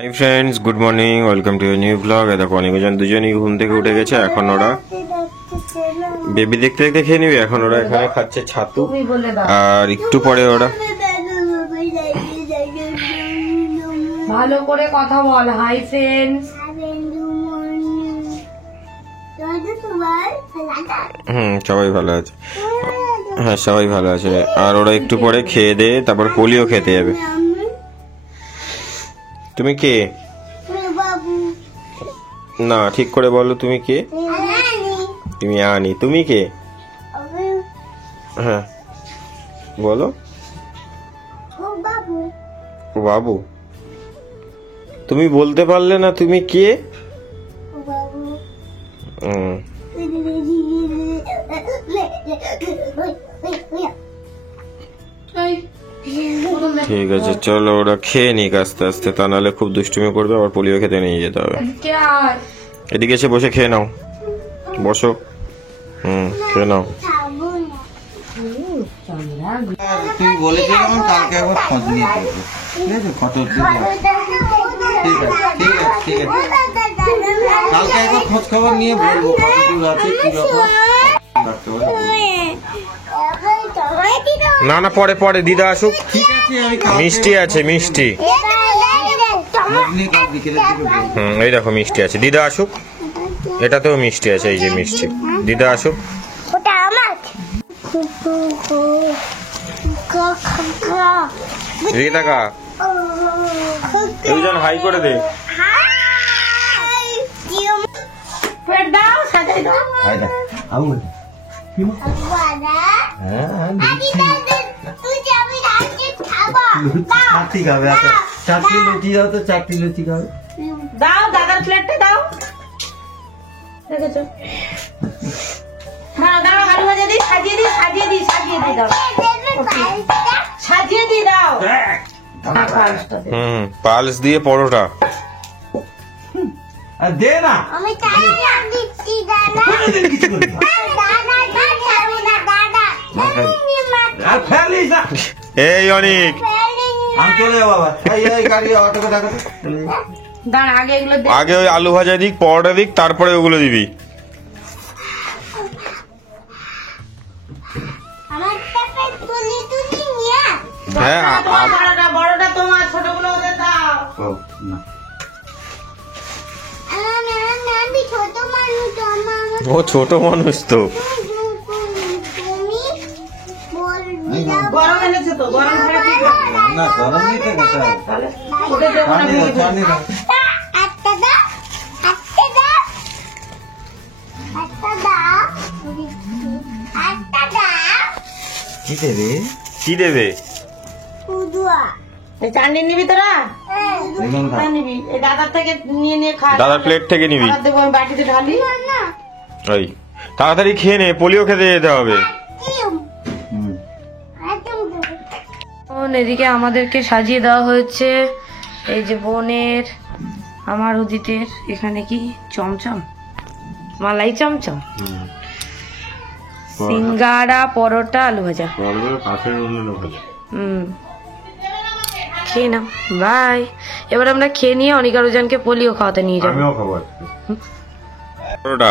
Hi friends, good morning, welcome to new blog. দেখো অনেকজন দুজনই ঘুম থেকে উঠে গেছে। এখন ওরা বেবি দেখতে দেখতে খেয়ে নিবি। এখন ওরা এখানে খাচ্ছে ছাতু, আর একটু পরে ওরা ভালো করে কথা বল। Hi friends. সবাই ভালো আছে। হ্যাঁ, সবাই ভালো আছে। আর ওরা একটু পরে খেয়ে দিয়ে তারপর পোলিও খেতে যাবে। তুমি কে? না, ঠিক করে বলো, তুমি কে? তুমি আনি। তুমি কে? হ্যাঁ বলো। ও বাবু। তুমি বলতে পারলে না তুমি কে? ঠিক আছে, চলো ওরা খেয়ে নিক আস্তে আস্তে, তা নাহলে খুব দুষ্টুমি করবে, আবার পোলিও খেতে নিয়ে যেতে হবে। এদিকে এসে বসে খেয়ে নাও, বসো। খেয়ে নাও। তুই বলেছিলাম কালকে একবার খোঁজ নিয়ে দেখবো, ঠিক আছে? কত ঠিক আছে, ঠিক আছে, ঠিক আছে। কালকে একবার খোঁজ খবর নিয়ে বলবো কত দূর আছে, কি রকম। না না, পরে পরে দিদা আসুক। ঠিক আছে, আমি মিষ্টি আছে, মিষ্টি। এই দেখো মিষ্টি আছে, দিদা আসুক। এটাতেও মিষ্টি আছে, এই যে মিষ্টি। দিদা আসুক। এদিকে তাকা, দুজন হাই করে দে। চারটি খাবে, আচ্ছা চারটি লুচি দাও তো, চারটি লুচি খাবে। দাও, দাদার প্লেটটা দাও। দেখেছো? হ্যাঁ দাও, আলু ভাজা দিই, সাজিয়ে দিই, সাজিয়ে দিই, সাজিয়ে দিই, দাও সাজিয়ে দিই, দাও। পালস দিয়ে পরোটা। আর দে না, আমি দিচ্ছি দাদা। আর ফেলিস না। এই অনেক আমি চলে যাবো বাবা। এই গাড়ি অটোকে ডাকো। দাঁড়া, আগে এগুলো দে। আগে ওই আলু ভাজা দিক, পরোটা দিক, তারপরে ওগুলো দিবি। হ্যাঁ, বড়টা তোমার, ছোটগুলো ওদের দাও। ও ছোট মানুষ তো। গরম এনেছে তো, গরম করে ঠিক আছে। না গরম নেই তো কথা। তাহলে ওদের দেবো না, ভেঙে দেবো। কি দেবে? কি দেবে? এই চাটনি নিবি তোরা? হ্যাঁ, নিবি। এই দাদার থেকে নিয়ে নিয়ে খা। দাদার প্লেট থেকে নিবি। আবার দেবো, আমি বাটিতে ঢালি। ওই তাড়াতাড়ি খেয়ে নে, পোলিও খেতে যেতে হবে। এদিকে আমাদেরকে সাজিয়ে দেওয়া হয়েছে। এই যে বোনের, আমার উদিতের, এখানে কি চমচম, মালাই চমচম, সিঙ্গাড়া, পরোটা, আলু ভাজা। খেয়ে নাও, বাই। এবার আমরা খেয়ে নিয়ে অনিকা রোজানকে পোলিও খাওয়াতে নিয়ে যাবো। পরোটা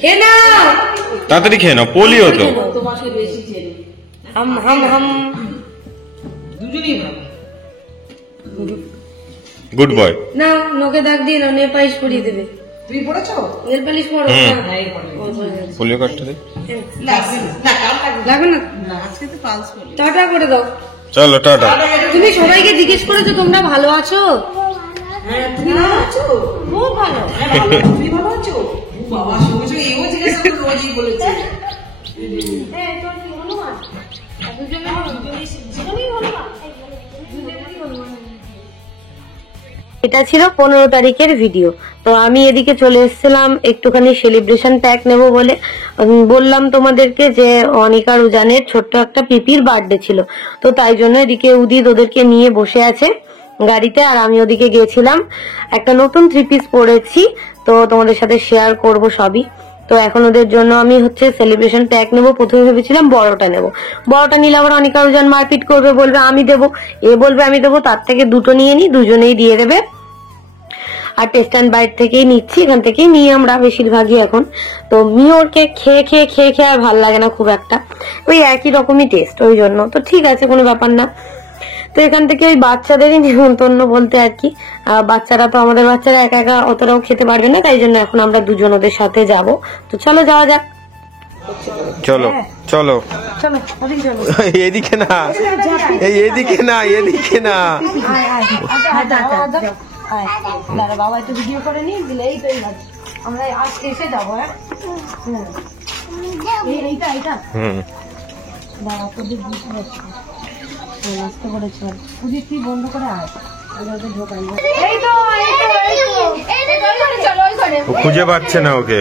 খেয়ে নাও, তাড়াতাড়ি খেয়ে নাও, পোলিও তো। হাম হাম হাম। Good boy. না, নোকে দাগ দিয়ে নাও, নেল পালিশ পরিয়ে দেবে। তুমি পড়েছো? নেল পালিশ পরো। পোলিও কার্ডটা দে। লাগবে না, টাটা করে দাও। চলো টাটা। তুমি সবাইকে জিজ্ঞেস করেছো তোমরা ভালো আছো? হ্যাঁ, তুমি ভালো আছো? খুব ভালো। তুমি ভালো আছো? বাবা শুনেছো, এও জিজ্ঞেস করে রোজই বলেছে। হ্যাঁ, তোর কি হনুমান? দুজনে হনুমান। এটা ছিল 15 তারিখের ভিডিও। তো আমি এদিকে চলে এসেছিলাম একটুখানি সেলিব্রেশন প্যাক নেব বলে। বললাম তোমাদেরকে যে অনিকা রুজানের ছোট্ট একটা পিপির বার্থডে ছিল, তো তাই জন্য এদিকে উদিত ওদেরকে নিয়ে বসে আছে গাড়িতে, আর আমি ওদিকে গেছিলাম। একটা নতুন 3 পিস পরেছি, তো তোমাদের সাথে শেয়ার করব সবই। তো তো এখন ওদের জন্য আমি হচ্ছে সেলিব্রেশন প্যাক নেবো। প্রথমে ভেবেছিলাম বড়টা নেবো, বড়টা নিলে আবার অনেক আরুজান মারপিট করবে, বলবে আমি দেবো, এ বলবে আমি দেবো, তার থেকে দুটো নিয়ে নিই, দুজনেই দিয়ে দেবে। আর টেস্ট অ্যান্ড বাইট থেকেই নিচ্ছি, এখান থেকেই নিই আমরা বেশিরভাগই এখন। তো মিওরকে খেয়ে খেয়ে খেয়ে খেয়ে আর ভালো লাগে না খুব একটা, ওই একই রকমই টেস্ট, ওই জন্য তো ঠিক আছে, কোনো ব্যাপার না। তো এখান থেকে ওই বাচ্চাদেরই নিমন্ত্রণ বলতে আর কি, বাচ্চারা তো আমাদের বাচ্চারা একা একা অতটাও খেতে পারবে না, তাই জন্য এখন আমরা দুজন ওদের সাথে যাব। তো চলো যাওয়া যাক। চলো চলো চলো ওদিকে চলো। এদিকে না, এই এদিকে না, এদিকে না। দাঁড়া বাবা একটু ভিডিও করে নি, দিলে এই তো এই মাছ। আমরা আজ এসে যাবো। হ্যাঁ এইটা এইটা দাঁড়া তোদের বুঝতে পারছি আসতে করেছিলাম, পুজির তুই বন্ধ করে আয়। ও খুঁজে পাচ্ছে না, ওকে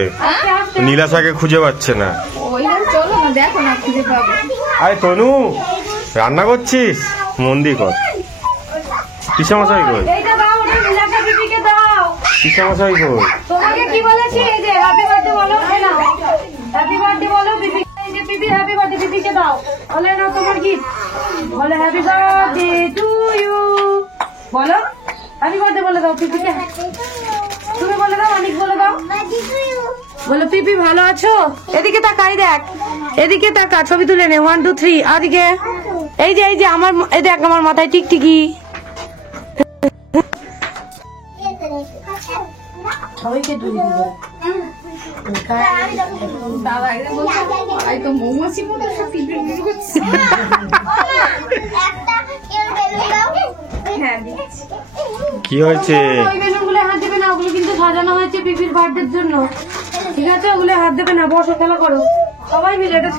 নীলাশাকে খুঁজে পাচ্ছে না। আরে তনু, রান্না করছিস? মন্দির কর। কিসমশাই কই? কিসমশাই কই? তোমাকে কি বলেছি? এই যে হ্যাপি বার্থডে বলো, না হ্যাপি বার্থডে বলো পিপি, এই যে পিপি হ্যাপি বার্থডে, পিপিকে দাও, বলে না তোমার গিফট, বলে হ্যাপি বার্থডে টু ইউ, বলো হ্যাপি বার্থডে বলে দাও পিপিকে, তুমি বলে দাও, অনেক বলে দাও, বলো পিপি ভালো আছো? এদিকে তাকাই দেখ, এদিকে তাকা, ছবি তুলে নে, 1 2 3, আদিকে এই যে আমার, এই দেখ আমার মাথায় টিকটিকি। সবাইকে তুলে দিবে কি হয়েছে? ওই বেলুনগুলো হাত দেবে না, ওগুলো কিন্তু সাজানো হয়েছে পিপির বার্থডের জন্য, ঠিক আছে? ওগুলো হাত দেবে না, বসো খেলা করো সবাই মিলে। এটা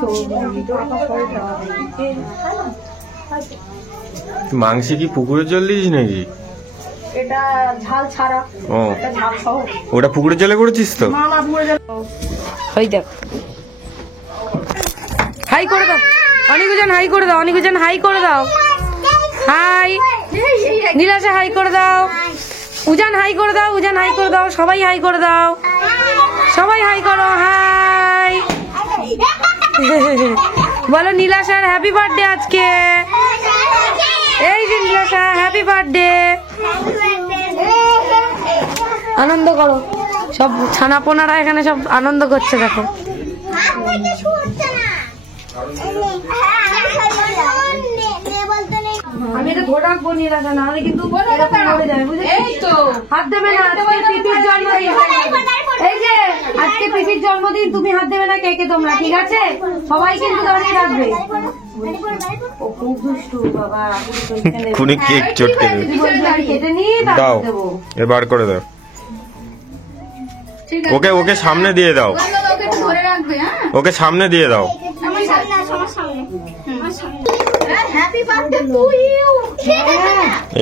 মাংসে কি পুকুরে জল দিয়েছিস নাকি? এটা ঝাল ছাড়া, ও এটা ঝাল সহ। ওটা পুকুরে জলে করেছিস তো? না না পুরো ঝাল। ওই দেখ, হাই করে দাও অনিকুজন, হাই করে দাও অনিকুজন, হাই করে দাও, হাই নীলাশা, হাই করে দাও উজান, হাই করে দাও উজান, হাই করে দাও, সবাই হাই করে দাও, সবাই হাই করো, হাই বলো নীলাশার হ্যাপি বার্থডে আজকে। এই যে নীলাশা হ্যাপি বার্থডে, আনন্দ করো, সব ছানাপোনারা এখানে সব আনন্দ করছে, দেখো। আমি এটা ধরে রাখবো নীলাশা, নাহলে কিন্তু হাত দেবে না, পিপির জন্মদিন, এই যে আজকে পিপির জন্মদিন, তুমি হাত দেবে না কেকে তোমরা, ঠিক আছে? সবাই কিন্তু দাঁড়িয়ে রাখবে। ও খুব দুষ্টু বাবা, খুনি কেক চটকে দেবে। কেটে নি দাও, দেবো, এবার করে দাও, ওকে ওকে সামনে দিয়ে দাও, ওকে সামনে দিয়ে দাও।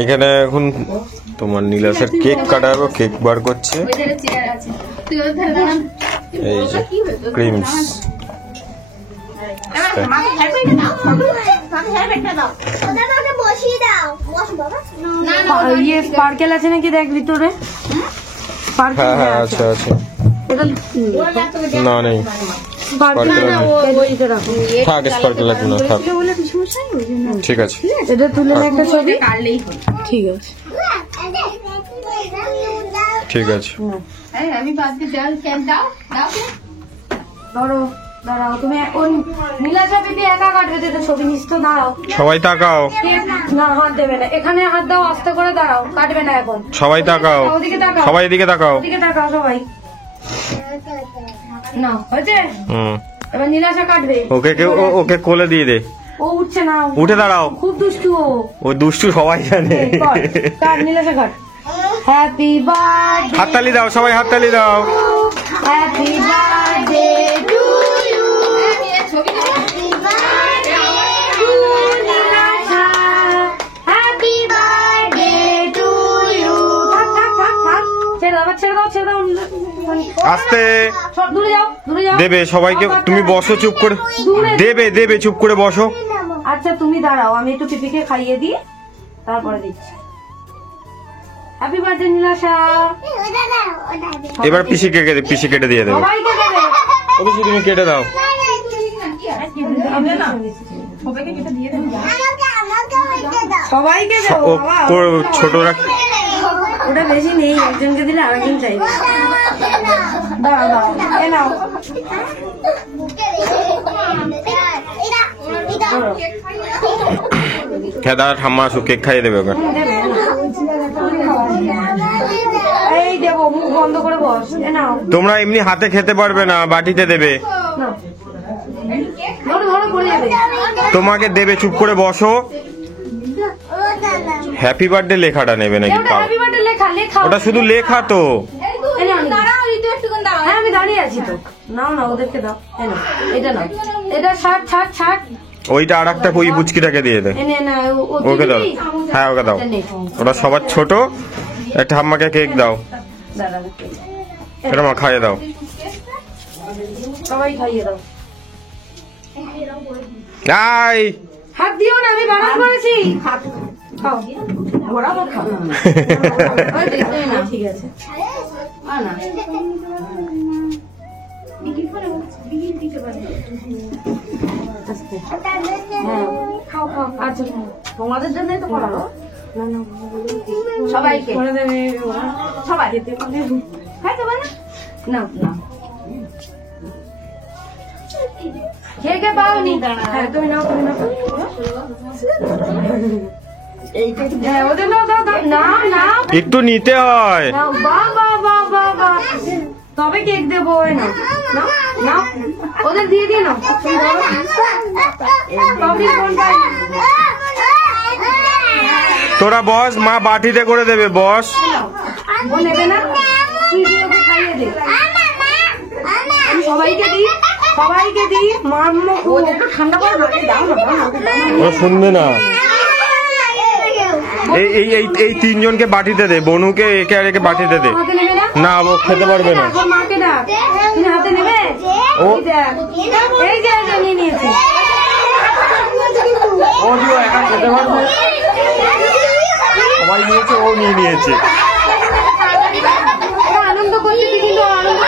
এখানে এখন তোমার নীলাশার কেক কাটাবো, কেক বার করছে, এই যে ক্রিমস। ইয়ে স্পার্কেল আছে নাকি দেখ ভিতরে, হ্যাঁ হ্যাঁ আচ্ছা আচ্ছা, না নেই স্পার্কেল থাক, স্পার্কেল লাগবে না, থাক, ঠিক আছে। এটা তুলে নে একটা ছবি, ঠিক আছে ঠিক আছে। ধরো দাঁড়াও, তুমি এখন নীলাশা পিপি একা কাটবে তো, এটা ছবি নিস তো, দাঁড়াও সবাই তাকাও, না হাত দেবে না, এখানে হাত দাও, আস্তে করে দাঁড়াও, কাটবে না এখন, সবাই তাকাও, ওদিকে তাকাও, সবাই এদিকে তাকাও। ওদিকে তাকাও সবাই, না হয়েছে? হুম, এবার নীলাশা কাটবে, ওকে ওকে কোলে দিয়ে দে, ও উঠছে না, উঠে দাঁড়াও, খুব দুষ্টু ও দুষ্টু সবাই জানে। Cut Nilasha cut, happy birthday, হাততালি দাও সবাই, হাততালি দাও। Happy birthday to you, happy birthday to you. ছেড়ে দাও ছেড়ে দাও ছেড়ে দাও, আস্তে দূরে যাও দূরে যাও, দেবে সবাইকে, তুমি বসো চুপ করে, দেবে দেবে চুপ করে বসো। আচ্ছা তুমি দাঁড়াও, আমি একটু পিপিকে খাইয়ে দিই, তারপরে দিচ্ছি। হ্যাপি বার্থডে নীলাশা, এবার পিসি কেটে দিয়ে দেবে। সবাইকে দেবে। অবশ্যই তুমি কেটে দাও। সবাইকে দেবো বাবা। ছোটরা ওটা বেশি নেই, একজনকে দিলে আরেকজন চাইবে। দাও দাও, এ নাও। হ্যাঁ দাদা ঠাম্মা আসুক, কেক খাইয়ে দেবে ওকে। এই দেবো, মুখ বন্ধ করে বস। এ নাও। তোমরা এমনি হাতে খেতে পারবে না, বাটিতে দেবে। নাও। ধরো ধরো, পড়ে যাবে। তোমাকে দেবে, চুপ করে বসো। হ্যাপি বার্থডে লেখাটা নেবে নাকি? ওটা হ্যাপি বার্থডে লেখা, লেখা। ওটা শুধু লেখা তো। এ নাও, হ্যাঁ আমি দাঁড়িয়ে আছি তো। নাও না, ওদেরকে দাও। এ নাও, এটা নাও। এটা ছাড় ছাড় ছাড়। ওইটা আর একটা ওই পুচকিটাকে দিয়ে দে। এনে না, ওকে দাও। হ্যাঁ ওকে দাও। ওটা সবার ছোট। একটা ঠাম্মাকে কেক দাও। এটা মা খাইয়ে দাও। সবাই খাইয়ে দাও। আই হাত দিও না, আমি বারণ করেছি। হাত খাও। ওরা তো খাবে না। ওই দেখতে না, ঠিক আছে। না হ্যাঁ, খাও খাও। আচ্ছা তোমাদের জন্যই তো করাবো। সবাইকে করে দেবে, সবাই যেতে খাইতে পারে না। না কে কে পাওনি? হ্যাঁ তুমি নাও, তুমি নাও। হ্যাঁ ওদের নাও, দাও দাও। নাও নাও একটু নিতে হয়। নাও। বাহ বাহ বাহ বাহ বাহ, তবে কেক দেবো। ওই নাও নাও নাও, ওদের দিয়ে দিয়ে নাও। তুমি ধরো। তবে কোনটা? তোরা বস, মা বাটিতে করে দেবে, বস। ও নেবে না, তুই দিয়ে ওকে খাইয়ে দে। আমি সবাইকে দিই, সবাইকে দিই। মাম্মা ওদের একটু ঠান্ডা করে দাও না, দাও না। ও শুনবে না। এই এই এই এই তিনজনকে বাটিতে দে, বনুকে একে আর একে বাটিতে দে। হাতে নেবে না? না ও খেতে পারবে না। এখন মাকে ডাক। তুমি হাতে নেবে? ও এই দেখ, এই যে এই যে নিয়ে নিয়েছি। ও দিও একা খেতে পারবে। সবাই নিয়েছে, ও নিয়ে নিয়েছে। ও আনন্দ করছে, তুই কিন্তু আনন্দ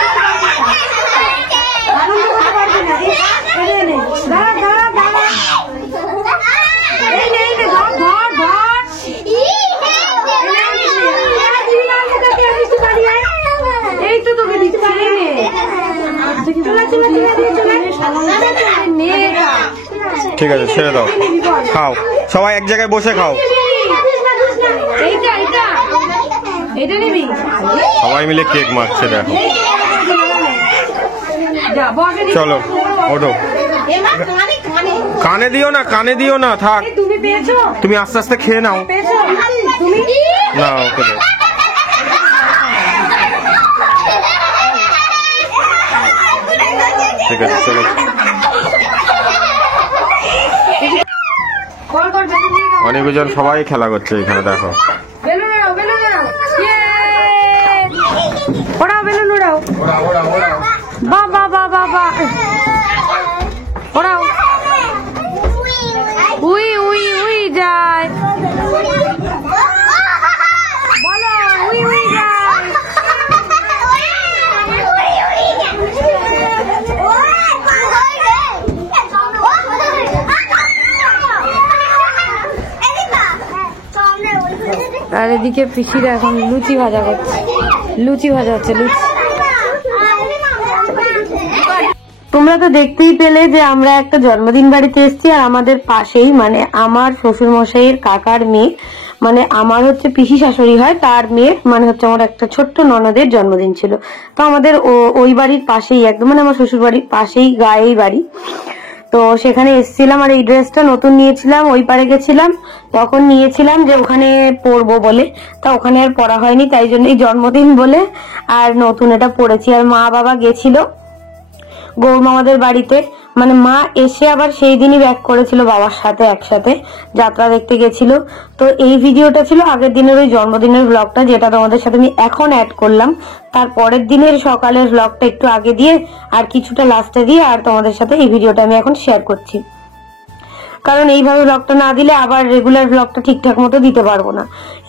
করতে পারবি না। এই নে, দাঁড়া দাঁড়া দাঁড়া। এই নে, এই নে, ধর ধর ধর। এই তো তোকে দিচ্ছি, নে। চলে চলে নে। ঠিক আছে ছেড়ে দাও, খাও সবাই এক জায়গায় বসে খাও। এইটা এইটা এটা নিবি। সবাই মিলে কেক মারছে দেখো। যা বসে। চলো ওঠো। কানে দিও না, কানে দিও না, থাক। তুমি পেয়েছো? তুমি আস্তে আস্তে খেয়ে নাও। পেয়েছো তুমি? না ওকে দাও। ঠিক আছে চলো। কর কর, বেলুন দিয়ে দাও। অনেকজন সবাই খেলা করছে এখানে দেখো। বেলুন উড়াও, বেলুন উড়াও। ওড়াও বেলুন উড়াও। বাহ বাহ বাহ বাহ বাহ। ওড়াও। উই উই উই যায়। বলো উই উই যায়। আর এদিকে পিসিরা এখন লুচি ভাজা করছে। লুচি ভাজা হচ্ছে, লুচি। তোমরা তো দেখতেই পেলে যে আমরা একটা জন্মদিন বাড়িতে এসেছি, আর আমাদের পাশেই মানে আমার শ্বশুর মশাইয়ের কাকার মেয়ে, মানে আমার হচ্ছে পিসি শাশুড়ি হয়, তার মেয়ে মানে হচ্ছে আমার একটা ছোট্ট ননদের জন্মদিন ছিল। তো আমাদের ওই বাড়ির পাশেই একদম, মানে আমার শ্বশুর বাড়ির পাশেই গায়েই বাড়ি। তো সেখানে এসেছিলাম, আর এই ড্রেসটা নতুন নিয়েছিলাম, ওই পারে গেছিলাম তখন নিয়েছিলাম যে ওখানে পরবো বলে, তা ওখানে আর পরা হয়নি, তাই জন্য এই জন্মদিন বলে আর নতুন এটা পরেছি। আর মা বাবা গেছিল গৌরমামাদের বাড়িতে, মানে মা এসে আবার সেই দিনই ব্যাক করেছিল বাবার সাথে একসাথে যাত্রা দেখতে গেছিল। তো এই ভিডিওটা ছিল আগের দিনের ওই জন্মদিনের ব্লগটা, যেটা তোমাদের সাথে আমি এখন অ্যাড করলাম। তার পরের দিনের সকালের ব্লগটা একটু আগে দিয়ে আর কিছুটা লাস্টে দিয়ে আর তোমাদের সাথে এই ভিডিওটা আমি এখন শেয়ার করছি। কারণ এইভাবে ব্লগটা না দিলে আবার রেগুলার ব্লগটা ঠিকঠাক মতো দিতে পারবো না।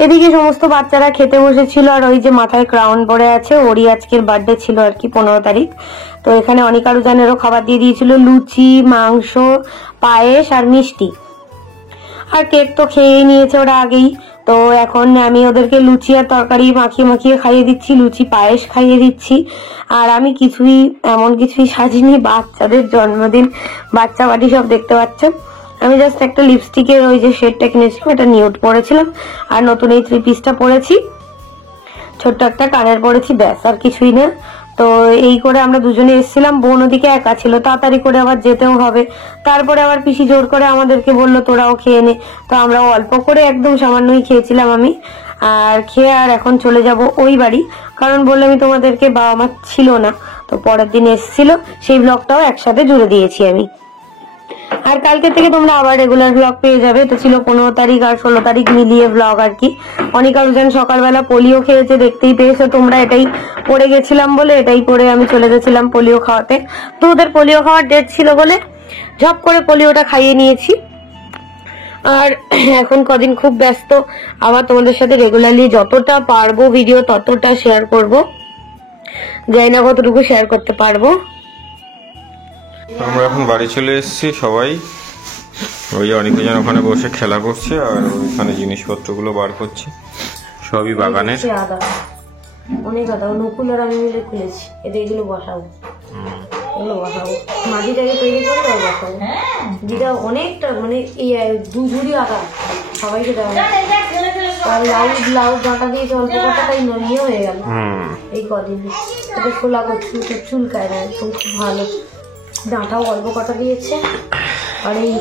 এদিকে সমস্ত বাচ্চারা খেতে বসেছিল, আর ওই যে মাথায় ক্রাউন পরে আছে ওরই আজকের বার্থডে ছিল আর কি, 15 তারিখ। তো এখানে অনিকা রুজানেরও খাবার দিয়ে দিয়েছিল, লুচি, মাংস, পায়েস আর মিষ্টি। আর কেক তো খেয়েই নিয়েছে ওরা আগেই। তো এখন আমি ওদেরকে লুচি আর তরকারি মাখিয়ে মাখিয়ে খাইয়ে দিচ্ছি, লুচি পায়েস খাইয়ে দিচ্ছি। আর আমি এমন কিছুই সাজিনি, বাচ্চাদের জন্মদিন, বাচ্চা বাড়ি সব দেখতে পাচ্ছ। আমি জাস্ট একটা লিপস্টিকের ওই যে শেডটা কিনেছিলাম, এটা নিউড পরেছিলাম, আর নতুন এই 3 পিসটা পরেছি, ছোট্ট একটা কানের পরেছি, ব্যাস আর কিছুই না। তো এই করে আমরা দুজনে এসেছিলাম, বোন ওদিকে একা ছিল, তাড়াতাড়ি করে আবার যেতেও হবে। তারপরে আবার পিসি জোর করে আমাদেরকে বললো তোরাও খেয়ে নে, তো আমরা অল্প করে একদম সামান্যই খেয়েছিলাম আমি। আর খেয়ে আর এখন চলে যাব ওই বাড়ি, কারণ বললাম আমি তোমাদেরকে বাবা মা ছিল না, তো পরের দিন এসেছিল, সেই ব্লগটাও একসাথে জুড়ে দিয়েছি আমি। আর কালকে থেকে তোমরা আবার রেগুলার ব্লগ পেয়ে যাবে। তো ছিল 15 তারিখ আর 16 তারিখ মিলিয়ে ব্লগ আর কি। অনিকা রুজান সকালবেলা পোলিও খেয়েছে, দেখতেই পেয়েছো তোমরা, এটাই পড়ে গেছিলাম বলে এটাই পরে আমি চলে গেছিলাম পোলিও খাওয়াতে। তো ওদের পোলিও খাওয়ার ডেট ছিল বলে ঝপ করে পোলিওটা খাইয়ে নিয়েছি। আর এখন কদিন খুব ব্যস্ত, আবার তোমাদের সাথে রেগুলারলি যতটা পারবো ভিডিও ততটা শেয়ার করব, জানি না কতটুকু শেয়ার করতে পারবো। আমরা এখন বাড়ি চলে এসেছি সবাই। ওই যে অনেকজন ওখানে বসে খেলা করছে, আর ওইখানে জিনিসপত্রগুলো বার করছে, সবই বাগানের। আদা, অনেক আদা, নকুল আর আমি মিলে খুলেছি, এগুলো বসাবো, এগুলো বসাবো, মাটিটাকে তৈরি করে বসাবো। যেটা অনেকটা মানে এই 2 ঝুড়ি আদা সবাইকে দেওয়া, আর লাউ ডাঁটা দিয়ে অল্প কটাটাই নড়িয়ে হয়ে গেল এই কদিন। এটা খোলা করছি, চুলকায় না, একদম খুব ভালো। ডাঁটাও অল্প কটা দিয়েছে, আর এই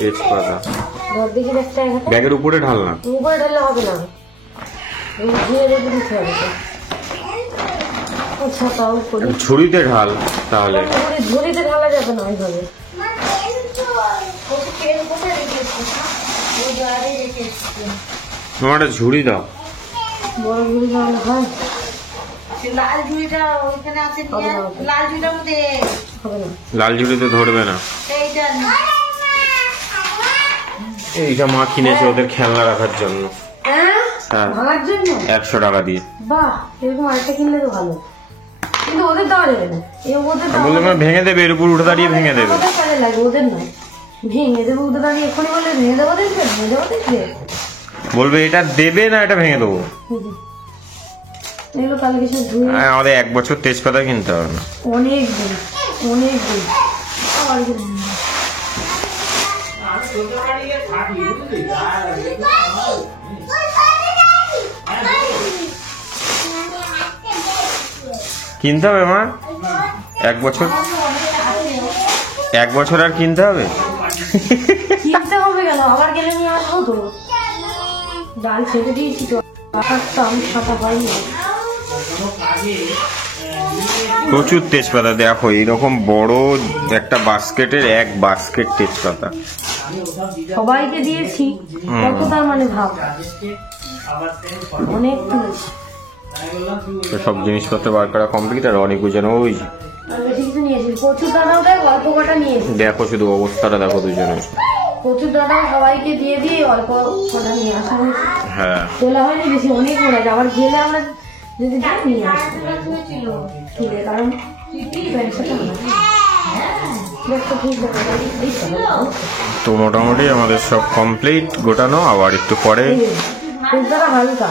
তেজপাতা দেখি একটা ব্যাগের উপরে ঢাল না, উপরে ঢাললে হবে না, ধুয়ে রেখে দিতে হবে। আচ্ছা তাও করি, ঝুড়িতে ঢাল, তাহলে ঝুড়িতে ঢালা যাবে না ওইভাবে। তোমার একটা ঝুড়ি দাও, বড় ঝুড়ি ঢালা হয়, লাল ঝুড়িটা ওইখানে আছে, লাল ঝুড়িটার মধ্যে হবে না, লাল ঝুড়িতে ধরবে না। এইটা এইটা মা কিনেছে ওদের খেলনা রাখার জন্য। হ্যাঁ, ভাঙার জন্য 100 টাকা দিয়ে। বাহ, এরকম আরেকটা কিনলে তো ভালো, কিন্তু ওদের দেওয়া যাবে না, ওদের বললাম ভেঙে দেবে, এর উপর উঠে দাঁড়িয়ে ভেঙে দেবে। ওদের কাজে লাগে, ওদের নয়, ভেঙে দেবো উঠে দাঁড়িয়ে এক্ষুনি বলে ভেঙে দেবো, দেখবে ভেঙে দেবো, দেখবে বলবে এটা দেবে না এটা ভেঙে দেবো। এগুলো কালকে সব ধুয়ে আমাদের 1 বছর তেজপাতা কিনতে হবে না, অনেক দিন আবার কিনতে হবে মা 1 বছর, 1 বছর আর কিনতে হবে। কিনতে হবে কেন, আবার গেলে নিয়ে আসবো তো, ডাল ছেড়ে দিয়েছি তো, ছাপা হয়নি। প্রচুর তেজপাতা, দেখো এইরকম বড় একটা বাস্কেটের 1 বাস্কেট তেজপাতা সবাইকে দিয়েছি, কত তার মানে ভাব, অনেক তুলেছি। তো সব জিনিসপত্র বার করা কমপ্লিট, আর অনেক বুঝানো ওই যে বেশি কিছু নিয়েছি, কচুর দানাও দেয়, অল্প কটা নিয়েছি, দেখো শুধু অবস্থাটা দেখো দুজনের। কচুর দানাও সবাইকে দিয়ে অল্প কটা নিয়ে আসা হয়েছে, হ্যাঁ তোলা হয়নি বেশি, অনেক মনে আছে। আবার গেলে আমরা যদি নিয়ে আসবো তুলে, কারণ তো মোটামুটি আমাদের সব কমপ্লিট গোটানো, আবার একটু পরে হালকা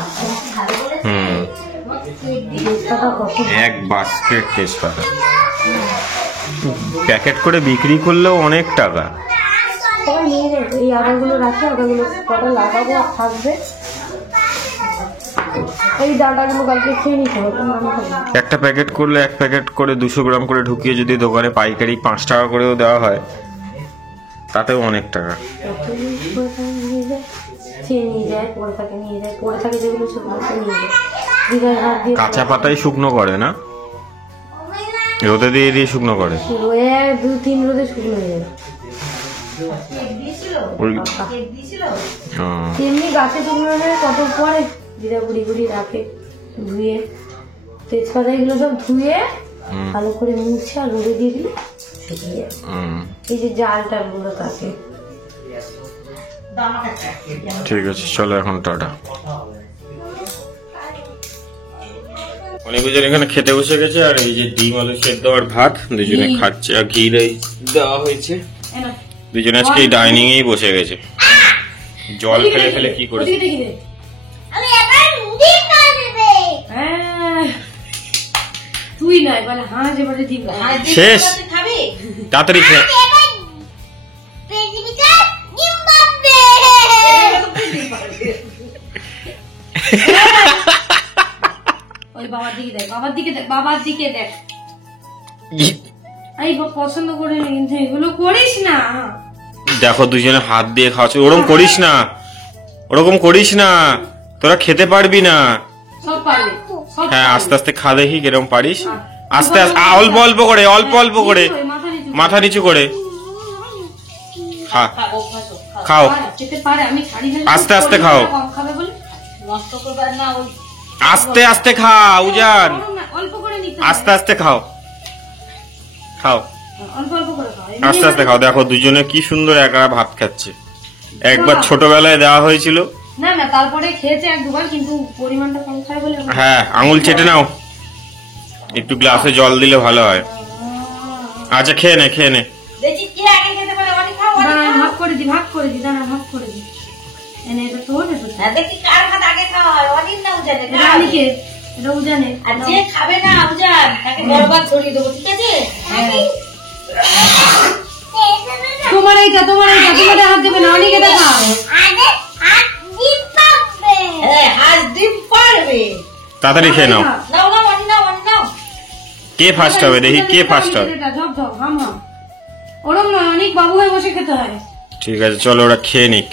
1 বাস্কেট তেজপাতা প্যাকেট করে বিক্রি করলেও অনেক টাকা। সবাই নিয়ে যায়, এই আদাগুলো রাখি, আদাগুলো কটা লাগাবো আর থাকবে, এই ডাটাগুলো কালকে খেয়ে নিতে হবে। একটা প্যাকেট করলে 1 প্যাকেট করে 200 গ্রাম করে ঢুকিয়ে যদি দোকানে পাইকারি 5 টাকা করেও দেওয়া হয়, তাতেও অনেক টাকা। কাঁচা পাতায় শুকনো করে না, রোদে দিয়ে দিয়ে শুকনো করে, 2-3 রোদে শুকনো হয়ে যাবে। এমনি গাছে শুকনো হয়ে কত পরে দিদা গুড়ি রাখে ধুয়ে, তেজপাতা এগুলো সব ধুয়ে ভালো করে মুছে আর রোদে দিয়ে দিলে শুকিয়ে যাবে। হুম, এই যে জাল টালগুলো থাকে। ঠিক আছে, চলো এখন টাটা। অনেকজন এখানে খেতে বসে গেছে, আর এই যে ডিম আলু সেদ্ধ আর ভাত দুজনে খাচ্ছে, আর ঘি দেওয়া হয়েছে। দুজনে আজকে ডাইনিং এই বসে গেছে। জল ফেলে ফেলে কি করে তুই নয় বলে হাঁস এবারে ডিম শেষ, তাড়াতাড়ি খেয়ে। ওই বাবার দিকে দেখ, বাবার দিকে দেখ, বাবার দিকে দেখ। এই পছন্দ করে নি, কিন্তু এগুলো করিস না। দেখো দুজনে হাত দিয়ে খাওয়াচ্ছে। ওরকম করিস না, ওরকম করিস না, তোরা খেতে পারবি না। সব পারবে, সব হ্যাঁ, আস্তে আস্তে খা দেখি কিরকম পারিস। পারবে। আস্তে আস্তে অল্প অল্প করে, অল্প অল্প করে, মাথা নিচু করে খা। খাও, খেতে পারে, আমি ছাড়ি না। আস্তে আস্তে খাও, কম খাবে বলে নষ্ট করবার না, ওই আস্তে আস্তে খা উজান, অল্প করে নিতে আস্তে আস্তে খাও, খাও অল্প অল্প করে খাও। আস্তে আস্তে খাও। দেখো দুজনে কি সুন্দর একা ভাত খাচ্ছে। একবার ছোটবেলায় দেওয়া হয়েছিল। না না, তারপরে খেয়েছে এক দুবার, কিন্তু পরিমাণটা কম খায় বলে। হ্যাঁ, আঙুল চেটে নাও, একটু গ্লাসে জল দিলে ভালো হয়। আচ্ছা, খেয়ে নে, খেয়ে নে। দেখি কে আগে খেতে পারে, অনেক খাও, অনেক দাঁড়া, খাও। ভাগ করে দি, ভাগ করে দি, দাঁড়া, ভাগ করে দি। এনে এটা তোর, এটা তোর। হ্যাঁ, দেখি কার ভাত আগে খাওয়া হয়, অনেক না উজানে, এটা আনিকে, এটা উজানে। আর যে খাবে না উজান তাকে বড় ভাত ছড়িয়ে দেবো, ঠিক আছে? তোমার এইটা, তোমার এইটা, তোমাদের হাত দেবে না, অনেক এটা খাও। হ্যাঁ, হাঁস ডিম পারবে। তাড়াতাড়ি খেয়ে নাও। নাও নাও, অনেক নাও, অনেক নাও। কে ফার্স্ট হবে দেখি, কে ফার্স্ট হবে। এটা ঝপ ঝপ, হাম হাম। ওরম নয়, অনেক বাবু হয়ে বসে খেতে হয়। ঠিক আছে, চলো ওরা খেয়ে নিক।